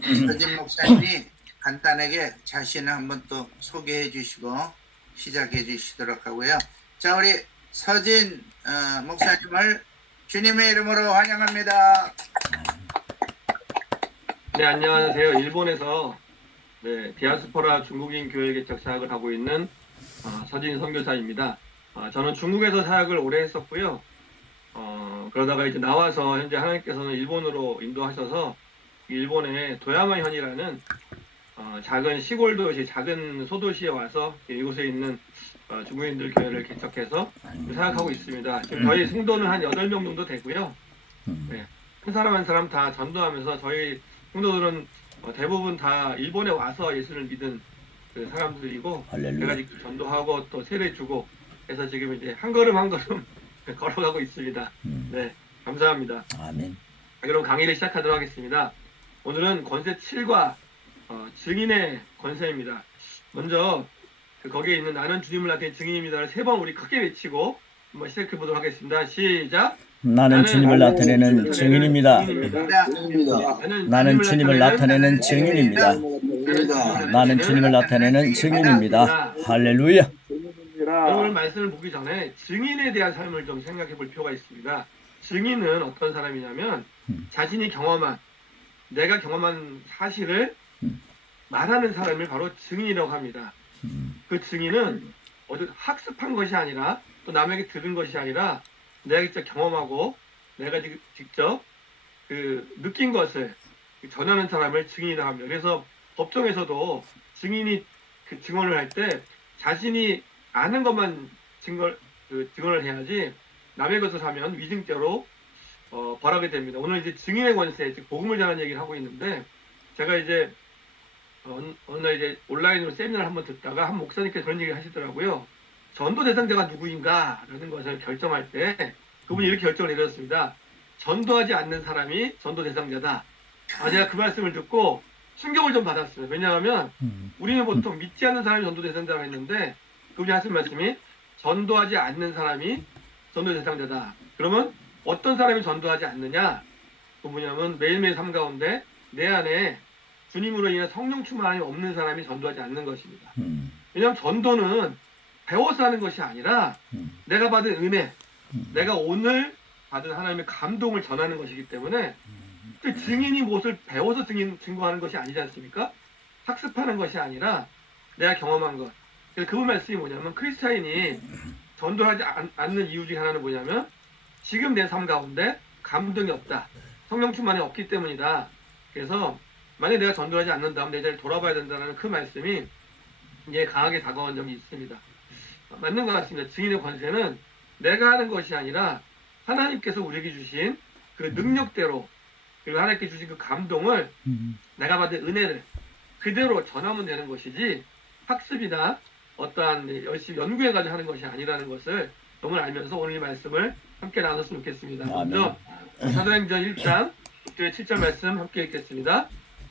서진 목사님이 간단하게 자신을 한번 또 소개해 주시고 시작해 주시도록 하고요. 자, 우리 서진 목사님을 주님의 이름으로 환영합니다. 네, 안녕하세요. 일본에서 디아스포라 중국인 교회 개척 사역을 하고 있는 서진 선교사입니다. 저는 중국에서 사역을 오래 했었고요. 그러다가 이제 나와서 현재 하나님께서는 일본으로 인도하셔서 일본의 도야마현이라는 작은 시골 도시, 작은 소도시에 와서 이곳에 있는 중국인들 교회를 개척해서 사역하고 있습니다. 지금 저희 성도는 한 8명 정도 되고요. 네, 한 사람 한 사람 다 전도하면서 저희 성도들은 대부분 다 일본에 와서 예수를 믿은 그 사람들이고, 제가 직접 전도하고 또 세례 주고 해서 지금 이제 한 걸음 한 걸음 걸어가고 있습니다. 네, 감사합니다. 아멘. 그럼 강의를 시작하도록 하겠습니다. 오늘은 권세 7과 증인의 권세입니다. 먼저 거기에 있는 나는 주님을 나타낸 증인입니다를 3번 우리 크게 외치고 한번 시작해 보도록 하겠습니다. 시작. 나는 주님을 나타내는 증인입니다. 나는 주님을 나타내는 증인입니다. 나는 주님을 나타내는 증인입니다. 할렐루야. 오늘 말씀을 보기 전에 증인에 대한 삶을 좀 생각해 볼 필요가 있습니다. 증인은 어떤 사람이냐면 자신이 경험한, 내가 경험한 사실을 말하는 사람을 바로 증인이라고 합니다. 그 증인은 어디 학습한 것이 아니라 또 남에게 들은 것이 아니라 내가 직접 경험하고 내가 직접 그 느낀 것을 전하는 사람을 증인이라고 합니다. 그래서 법정에서도 증인이 그 증언을 할 때 자신이 아는 것만 증언을 해야지 남의 것을 하면 위증죄로 벌하게 됩니다. 오늘 이제 증인의 권세, 즉 복음을 전하는 얘기를 하고 있는데, 제가 이제 어느 날 이제 온라인으로 세미나를 한번 듣다가 한 목사님께서 그런 얘기를 하시더라고요. 전도 대상자가 누구인가라는 것을 결정할 때 그분이 이렇게 결정을 내렸습니다. 전도하지 않는 사람이 전도 대상자다. 제가 그 말씀을 듣고 충격을 좀 받았어요. 왜냐하면 우리는 보통 믿지 않는 사람이 전도 대상자라고 했는데, 그분이 하신 말씀이 전도하지 않는 사람이 전도 대상자다. 그러면 어떤 사람이 전도하지 않느냐? 그 뭐냐면 매일매일 삶 가운데 내 안에 주님으로 인해 성령 충만함이 없는 사람이 전도하지 않는 것입니다. 왜냐하면 전도는 배워서 하는 것이 아니라 내가 받은 은혜, 내가 오늘 받은 하나님의 감동을 전하는 것이기 때문에, 그 증인이 무엇을 배워서 증거하는 것이 아니지 않습니까? 학습하는 것이 아니라 내가 경험한 것. 그래서 그분 말씀이 뭐냐면, 크리스찬인이 전도하지 않는 이유 중에 하나는 뭐냐면 지금 내 삶 가운데 감동이 없다, 성령 충만이 없기 때문이다. 그래서 만약에 내가 전도하지 않는다면 내 자리를 돌아봐야 된다는 그 말씀이 이제 강하게 다가온 점이 있습니다. 맞는 것 같습니다. 증인의 권세는 내가 하는 것이 아니라 하나님께서 우리에게 주신 그 능력대로, 그리고 하나님께 주신 그 감동을, 내가 받은 은혜를 그대로 전하면 되는 것이지 학습이나 어떠한 열심히 연구해가지고 하는 것이 아니라는 것을 너무 알면서 오늘 이 말씀을 함께 나눴으면 좋겠습니다. 먼저 사도행전 1장 6절 7절 말씀 함께 읽겠습니다.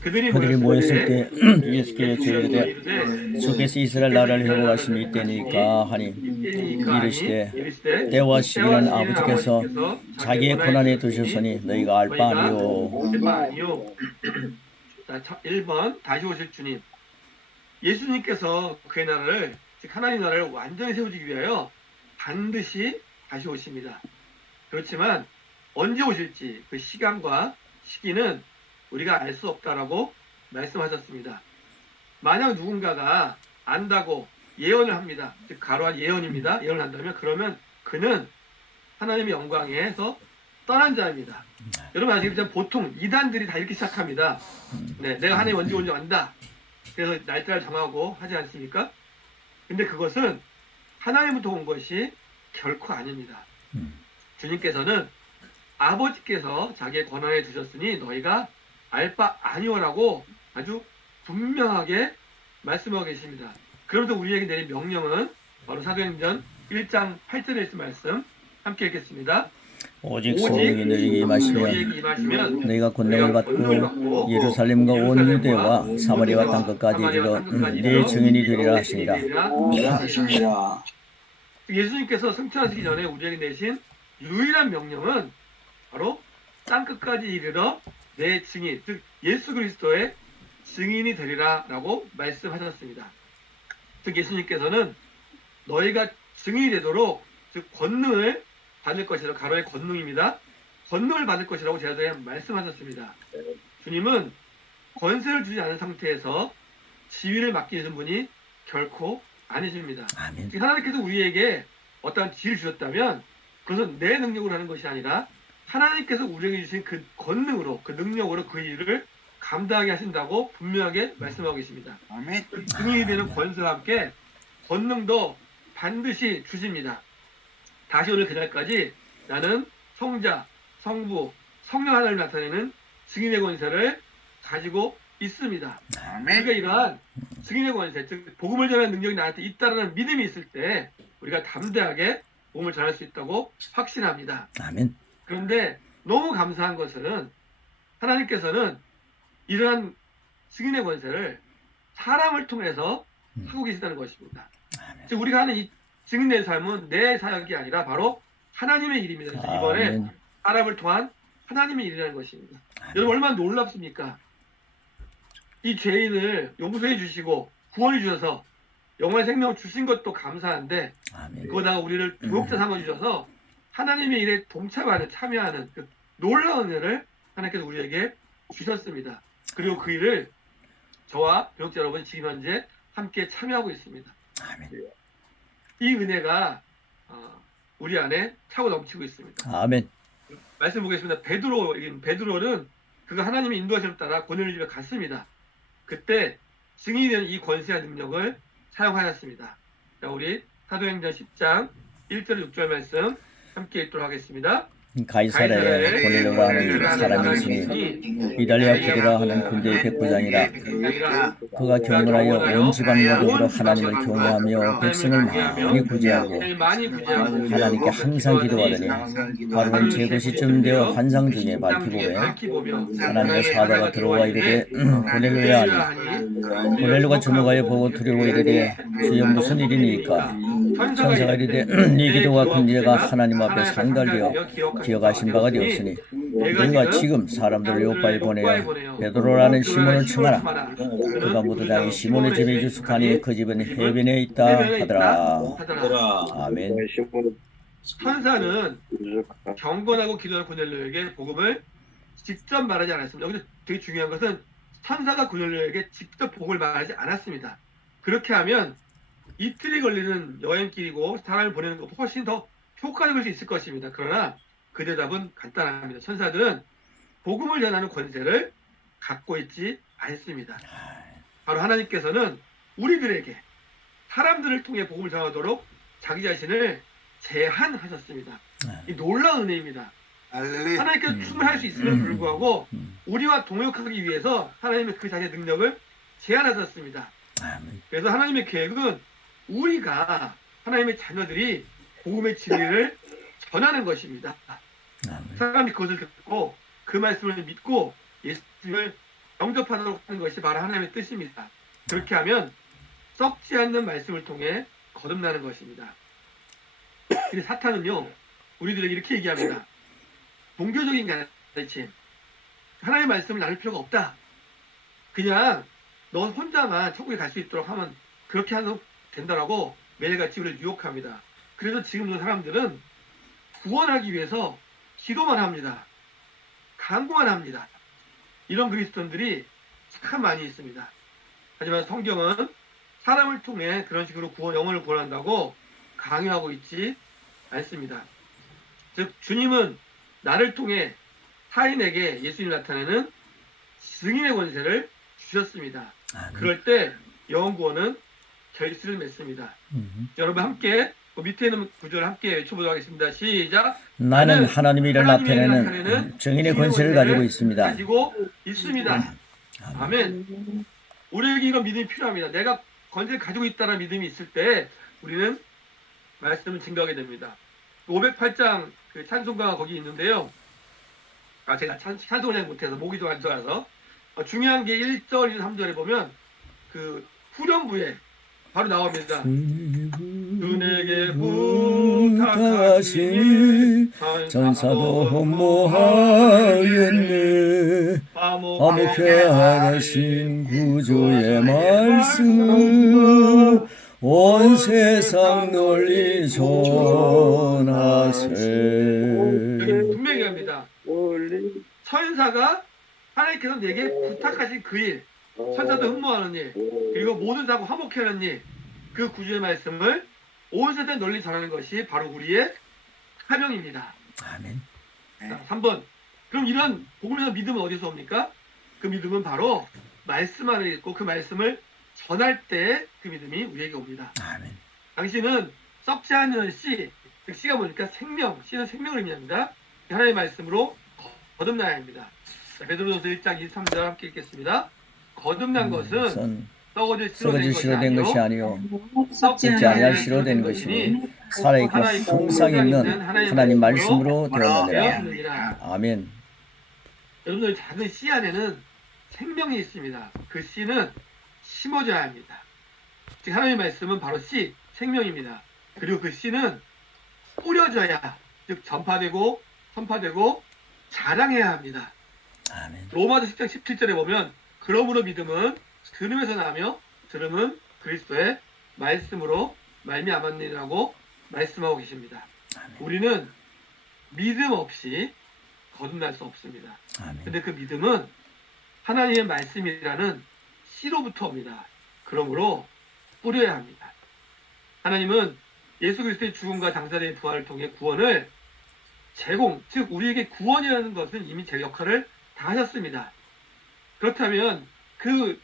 그들이 모였을 때 예수께서 이르되 주께서 이스라엘 나라를 회복하심이 이때니까 하니 이르시되 때와 시기는 아버지께서 자기의 권한에 두셨으니 너희가 알 바 아니요. 자, 1번 다시 오실 주님. 예수님께서 그의 나라를, 즉 하나님 나라를 완전히 세우기 위하여 반드시 다시 오십니다. 그렇지만 언제 오실지 그 시간과 시기는 우리가 알 수 없다라고 말씀하셨습니다. 만약 누군가가 안다고 예언을 합니다. 즉 가로한 예언입니다. 예언을 한다면 그러면 그는 하나님의 영광에서 떠난 자입니다. 여러분 아시겠지만 보통 이단들이 다 이렇게 시작합니다. 네, 내가 하나님 언제 온지 안다. 그래서 날짜를 정하고 하지 않습니까? 근데 그것은 하나님부터 온 것이 결코 아닙니다. 주님께서는 아버지께서 자기의 권한에 두셨으니 너희가 알 바 아니오라고 아주 분명하게 말씀하고 계십니다. 그러면서 우리에게 내린 명령은 바로 사도행전 1장 8절에 있는 말씀 함께 읽겠습니다. 오직 성령이 너희에게 임하시면 너희가 권능을 받고 예루살렘과 온 유대와 사마리아와 땅끝까지 이르러 내 증인이 되리라 하시니라. 예수님께서 승천하시기 전에 우리에게 내신 유일한 명령은 바로 땅끝까지 이르러 내 증인, 즉 예수 그리스도의 증인이 되리라라고 말씀하셨습니다. 즉 예수님께서는 너희가 증인이 되도록 즉 권능을 받을 것이라, 가로의 권능입니다. 권능을 받을 것이라고 제자들에게 말씀하셨습니다. 주님은 권세를 주지 않은 상태에서 지위를 맡기는 분이 결코 아니십니다. 아멘. 즉 하나님께서 우리에게 어떠한 지위를 주셨다면 그것은 내 능력으로 하는 것이 아니라 하나님께서 우리에게 주신 그 권능으로, 그 능력으로 그 일을 감당하게 하신다고 분명하게 말씀하고 계십니다. 아멘. 증인이 되는 권세와 함께 권능도 반드시 주십니다. 다시 오늘 그날까지 나는 성자, 성부, 성령 하나를 나타내는 증인의 권세를 가지고 있습니다. 아멘. 우리가 이러한 증인의 권세, 즉 복음을 전하는 능력이 나한테 있다는 믿음이 있을 때 우리가 담대하게 복음을 전할 수 있다고 확신합니다. 아멘. 그런데 너무 감사한 것은 하나님께서는 이러한 증인의 권세를 사람을 통해서 하고 계시다는 것입니다. 즉 우리가 하는 이 증인의 삶은 내 사역이 아니라 바로 하나님의 일입니다. 그래서 이번에 아멘. 사람을 통한 하나님의 일이라는 것입니다. 여러분 얼마나 놀랍습니까? 이 죄인을 용서해 주시고 구원해 주셔서 영원의 생명을 주신 것도 감사한데 아멘. 그거다가 우리를 교육자 삼아 주셔서 하나님의 일에 동참하는, 참여하는 그 놀라운 은혜를 하나님께서 우리에게 주셨습니다. 그리고 그 일을 저와 교육자 여러분이 지금 현재 함께 참여하고 있습니다. 아멘. 이 은혜가 우리 안에 차고 넘치고 있습니다. 아멘. 말씀 보겠습니다. 베드로는 그가 하나님의 인도하심을 따라 고넬료 집에 갔습니다. 그때 증인이 되는 이 권세와 능력을 사용하였습니다. 자, 우리 사도행전 10장 1절 6절 말씀 함께 읽도록 하겠습니다. 가이사랴에 고넬료라 하는 사람이 있으니 이달리아 부디라 하는 군대의 백부장이라. 그가 경건하여 온 지방 모두로 하나님을 경외하며 백성을 많이 구제하고 하나님께 항상 기도하더니 바로는 제도시쯤 되어 환상 중에 밝히보매 하나님의 사자가 들어와 이르되 고넬료야 하니 고넬료가 주목하여 보고 두려워 이르되 주여 무슨 일이니까. 천사가 이르되 네 기도가 군대가 하나님 앞에 상달되어 기억하신 바가 되었으니 네가 지금 사람들을 요바에 보내어 베드로라는 시몬을 청하라. 그가 무도장이 시몬의 집에 유숙하니 그 집은 해변에 있다 하더라. 아멘. 천사는 경건하고 기도하는 고넬료에게 복음을 직접 말하지 않았습니다. 여기서 되게 중요한 것은 천사가 고넬료에게 직접 복음을 말하지 않았습니다. 그렇게 하면 이틀이 걸리는 여행길이고 사람을 보내는 것보다 훨씬 더 효과적일 수 있을 것입니다. 그러나 그 대답은 간단합니다. 천사들은 복음을 전하는 권세를 갖고 있지 않습니다. 바로 하나님께서는 우리들에게 사람들을 통해 복음을 전하도록 자기 자신을 제한하셨습니다. 이 놀라운 은혜입니다. 할렐루야. 하나님께서 충분히 할 수 있음에도 불구하고 우리와 동역하기 위해서 하나님의 그 자기의 능력을 제한하셨습니다. 그래서 하나님의 계획은 우리가 하나님의 자녀들이 복음의 진리를 전하는 것입니다. 사람이 그것을 듣고 그 말씀을 믿고 예수님을 영접하도록 하는 것이 바로 하나님의 뜻입니다. 그렇게 하면 썩지 않는 말씀을 통해 거듭나는 것입니다. 근데 사탄은요, 우리들에게 이렇게 얘기합니다. 종교적인 가르침, 하나님의 말씀을 나눌 필요가 없다. 그냥 너 혼자만 천국에 갈 수 있도록 하면 그렇게 하면 된다라고 매일같이 우리를 유혹합니다. 그래서 지금도 사람들은 구원하기 위해서 기도만 합니다. 간구만 합니다. 이런 그리스도인들이 참 많이 있습니다. 하지만 성경은 사람을 통해 그런 식으로 영혼을 구원한다고 강요하고 있지 않습니다. 즉 주님은 나를 통해 타인에게 예수님을 나타내는 증인의 권세를 주셨습니다. 그럴 때 영혼 구원은 결실을 맺습니다. 여러분 함께 밑에 있는 구절을 함께 외쳐보도록 하겠습니다. 시작. 나는 하나님의 일을 나타내는 증인의 권세를 가지고 있습니다. 가지고 있습니다. 아멘. 우리에게 이런 믿음이 필요합니다. 내가 권세를 가지고 있다는 믿음이 있을 때 우리는 말씀을 증거하게 됩니다. 508장 그 찬송가가 거기 있는데요. 제가 찬송을 잘 못해서 목이 좀 안 좋아서 중요한 게 1절, 2, 3절에 보면 그 후렴부에 바로 나옵니다. 눈에게 부탁하시니 전사도 모하겠네. 화목해 하신 구주의 말씀을 온 세상 널리 전하세. 여기 분명히 합니다. 천사가 하나님께서 내게 부탁하신 그 일, 천사도 흠모하는 일, 그리고 모든 사고 화목해 하는 일, 그 구주의 말씀을 온 세상에 널리 전하는 것이 바로 우리의 사명입니다. 아멘. 자, 3번. 그럼 이런 복음을 위한 믿음은 어디서 옵니까? 그 믿음은 바로 말씀 안에 있고 그 말씀을 전할 때 그 믿음이 우리에게 옵니다. 아멘. 당신은 썩지 않는 씨, 그 씨가 뭐니까 생명, 씨는 생명을 의미합니다. 하나님의 말씀으로 거듭나야 합니다. 자, 베드로전서 1장 23절 함께 읽겠습니다. 거듭난 것은 썩어질 썩어질 된 것이 아니요 썩지 아니할 씨로 된 것이니 살아있고 항상 있는 하나님 말씀으로 되었느니라. 아멘. 여러분들 작은 씨 안에는 생명이 있습니다. 그 씨는 심어져야 합니다. 즉 하나님의 말씀은 바로 씨, 생명입니다. 그리고 그 씨는 뿌려져야, 즉 전파되고 선파되고 자랑해야 합니다. 아멘. 로마서 10장 17절에 보면 그러므로 믿음은 들음에서 나며 들음은 그리스도의 말씀으로 말미암았느니라고 말씀하고 계십니다. 아멘. 우리는 믿음 없이 거듭날 수 없습니다. 아멘. 근데 그 믿음은 하나님의 말씀이라는 씨로부터 옵니다. 그러므로 뿌려야 합니다. 하나님은 예수 그리스도의 죽음과 장사된 부활을 통해 구원을 제공, 즉 우리에게 구원이라는 것은 이미 제 역할을 다 하셨습니다. 그렇다면 그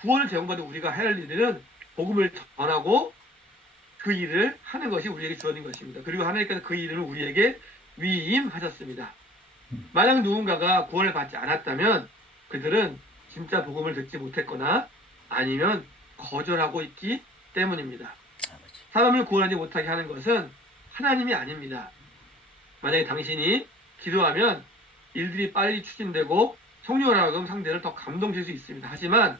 구원을 제공받은 우리가 해야 할 일은 복음을 전하고 그 일을 하는 것이 우리에게 주어진 것입니다. 그리고 하나님께서 그 일을 우리에게 위임하셨습니다. 만약 누군가가 구원을 받지 않았다면 그들은 진짜 복음을 듣지 못했거나 아니면 거절하고 있기 때문입니다. 사람을 구원하지 못하게 하는 것은 하나님이 아닙니다. 만약에 당신이 기도하면 일들이 빨리 추진되고 성령을 하여금 상대를 더 감동될 수 있습니다. 하지만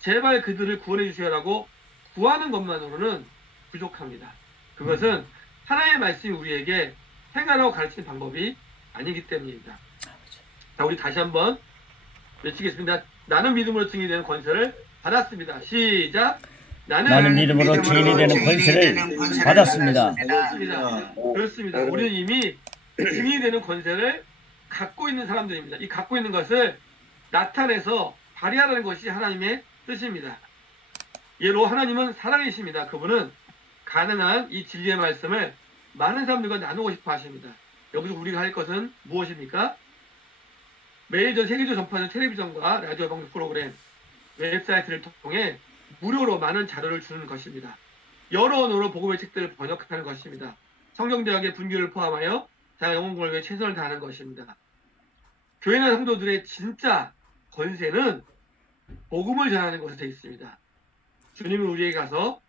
제발 그들을 구원해 주시라고 구하는 것만으로는 부족합니다. 그것은 하나님의 말씀이 우리에게 행하라고 가르치는 방법이 아니기 때문입니다. 자, 우리 다시 한번 외치겠습니다. 나는 믿음으로 증인이 되는 권세를 받았습니다. 시작. 나는 믿음으로 증인이 되는 권세를 받았습니다. 그렇습니다. 우리는 이미 증인이 되는 권세를 갖고 있는 사람들입니다. 이 갖고 있는 것을 나타내서 발휘하라는 것이 하나님의 뜻입니다. 예로 하나님은 사랑이십니다. 그분은 가능한 이 진리의 말씀을 많은 사람들과 나누고 싶어 하십니다. 여기서 우리가 할 것은 무엇입니까? 매일 전 세계적으로 전파하는 텔레비전과 라디오 방송 프로그램, 웹사이트를 통해 무료로 많은 자료를 주는 것입니다. 여러 언어로 복음의 책들을 번역하는 것입니다. 성경대학의 분교를 포함하여 다 영혼공을 위해 최선을 다하는 것입니다. 교회나 성도들의 진짜 권세는 복음을 전하는 것에 되어 있습니다. 주님은 우리에게 가서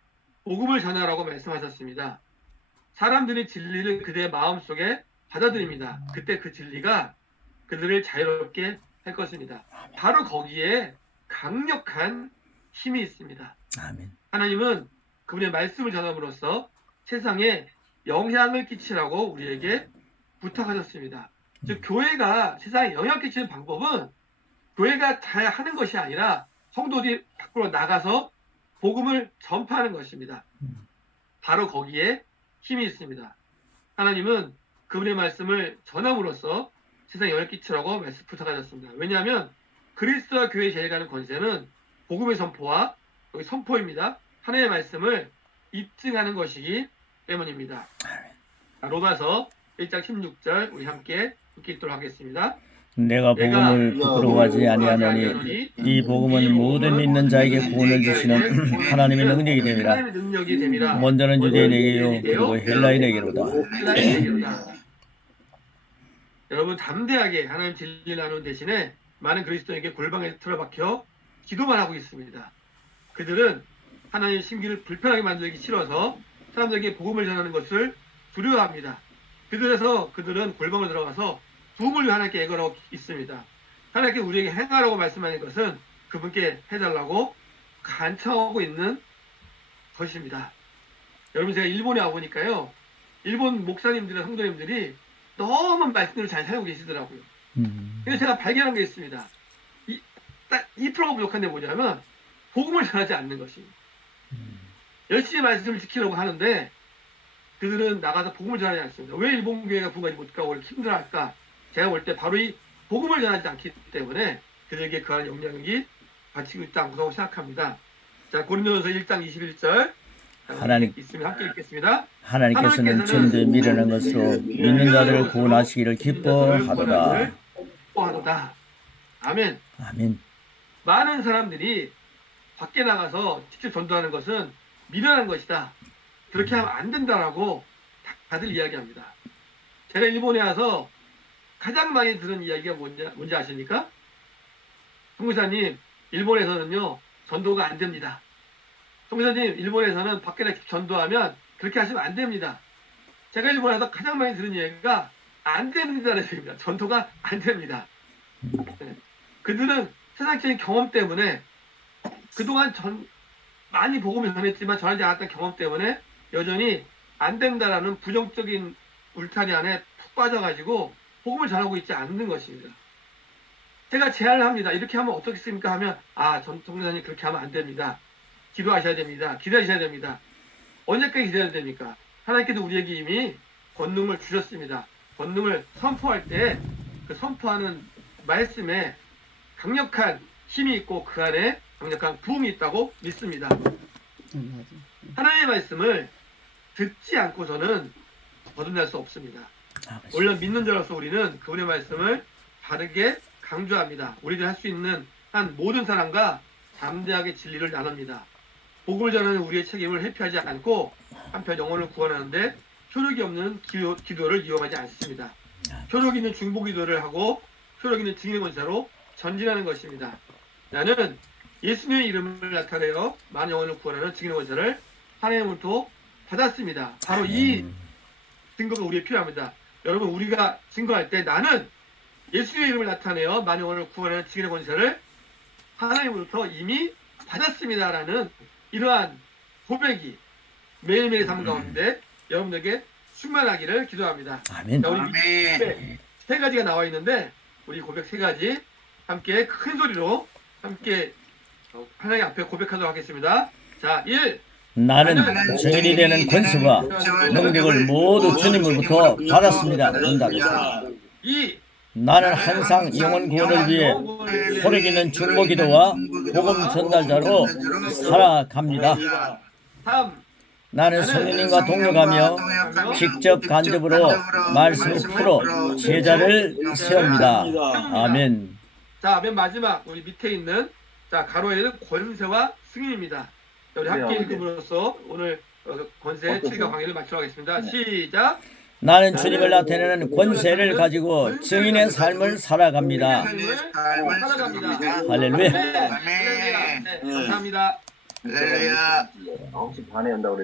복음을 전하라고 말씀하셨습니다. 사람들이 진리를 그들의 마음속에 받아들입니다. 그때 그 진리가 그들을 자유롭게 할 것입니다. 바로 거기에 강력한 힘이 있습니다. 아멘. 하나님은 그분의 말씀을 전함으로써 세상에 영향을 끼치라고 우리에게 부탁하셨습니다. 즉 교회가 세상에 영향을 끼치는 방법은 교회가 잘 하는 것이 아니라 성도들이 밖으로 나가서 복음을 전파하는 것입니다. 바로 거기에 힘이 있습니다. 하나님은 그분의 말씀을 전함으로써 세상에 영향을 끼치라고 말씀 부탁하셨습니다. 왜냐하면 그리스도와 교회에 제일 가는 권세는 복음의 선포와 여기 선포입니다. 하나님의 말씀을 입증하는 것이기 때문입니다. 로마서 1장 16절 우리 함께 읽도록 하겠습니다. 내가 복음을 부끄러워하지 아니하노니 이 복음은 모든 믿는 자에게 구원을 주시는 하나님의 능력이 됨이라. 먼저는 유대인에게요 그리고 헬라인에게로다. 여러분 담대하게 하나님 진리를 나누는 대신에 많은 그리스도인에게 골방에 틀어박혀 기도만 하고 있습니다. 그들은 하나님의 심기를 불편하게 만들기 싫어서 사람들에게 복음을 전하는 것을 두려워합니다. 그들은 골방을 들어가서 부흥을 하나님께 애걸하고 있습니다. 하나님께 우리에게 행하라고 말씀하는 것은 그분께 해달라고 간청하고 있는 것입니다. 여러분 제가 일본에 와보니까요. 일본 목사님들이나 성도님들이 너무 말씀을 잘 살고 계시더라고요. 그래서 제가 발견한 게 있습니다. 딱 2%가 부족한데 뭐냐면 복음을 전하지 않는 것입니다. 열심히 말씀을 지키려고 하는데 그들은 나가서 복음을 전하지 않습니다. 왜 일본 교회가 부흥하지 못하고 이렇게 힘들어할까? 제가 볼 때 바로 이 복음을 전하지 않기 때문에 그들에게 그한 영향력이 받치고 있다고 생각합니다. 자, 고린도전서 1장 21절 하나님- 있으면 함께 읽겠습니다. 하나님께서는 천대 미련한 것으로 믿는 자들을 구원하시기를 기뻐하도다. 기뻐하도다. 아멘. 아멘. 많은 사람들이 밖에 나가서 직접 전도하는 것은 미련한 것이다. 그렇게 하면 안 된다라고 다들 이야기합니다. 제가 일본에 와서 가장 많이 들은 이야기가 뭔지 아십니까? 송교사님, 일본에서는요, 전도가 안 됩니다. 송교사님, 일본에서는 밖에 나가 전도하면 그렇게 하시면 안 됩니다. 제가 일본에서 가장 많이 들은 이야기가 안 됩니다라는 얘기입니다. 전도가 안 됩니다. 네. 그들은 세상적인 경험 때문에 그동안 많이 복음을 전했지만 전하지 않았던 경험 때문에 여전히 안 된다라는 부정적인 울타리 안에 푹 빠져가지고 복음을 전하고 있지 않는 것입니다. 제가 제안을 합니다. 이렇게 하면 어떻겠습니까? 하면 전통사님 그렇게 하면 안 됩니다. 기도하셔야 됩니다. 기다리셔야 됩니다. 언제까지 기다려야 됩니까? 하나님께서 우리에게 이미 권능을 주셨습니다. 권능을 선포할 때 그 선포하는 말씀에 강력한 힘이 있고 그 안에 강력한 부흥이 있다고 믿습니다. 하나님의 말씀을 듣지 않고서는 거듭날 수 없습니다. 물론 믿는 자로서 우리는 그분의 말씀을 바르게 강조합니다. 우리들 할 수 있는 한 모든 사람과 담대하게 진리를 나눕니다. 복음을 전하는 우리의 책임을 회피하지 않고 한편 영혼을 구원하는데 효력이 없는 기도를 이용하지 않습니다. 효력 있는 중보 기도를 하고 효력 있는 증인의 권세로 전진하는 것입니다. 나는 예수님의 이름을 나타내어 많은 영혼을 구원하는 증인의 권세를 하나님으로부터 받았습니다. 바로 이 증거가 우리에 필요합니다. 여러분, 우리가 증거할 때 나는 예수님의 이름을 나타내어 많은 영혼을 구원하는 증인의 권세를 하나님으로부터 이미 받았습니다라는 이러한 고백이 매일매일 삶 가운데 여러분에게 충만하기를 기도합니다. 아멘. 자, 우리 아멘. 세 가지가 나와 있는데 우리 고백 세 가지 함께 큰 소리로 함께 하나님 앞에 고백하도록 하겠습니다. 자, 1. 나는 증인이 되는 권수가 능력을 모두 주님으로부터 받았습니다. 응답. 2. 나는 항상 영혼 구원을 위해 효력 있는 중보 기도와 복음 전달자로 살아갑니다. 3. 나는 성령님과 동역하며 직접 간접으로 말씀을 풀어 제자를 세웁니다. 아멘. 자, 맨 마지막 우리 밑에 있는 자 가로에는 권세와 승인입니다. 자, 우리 함께 읽음으로써 오늘 권세 7가 강의를 마치도록 하겠습니다. 시작. 나는 주님을 나타내는 권세를 가지고 증인의 삶을 살아갑니다. 할렐루야. 네, 감사합니다. 할렐루야. 9시 반에 온다고 그랬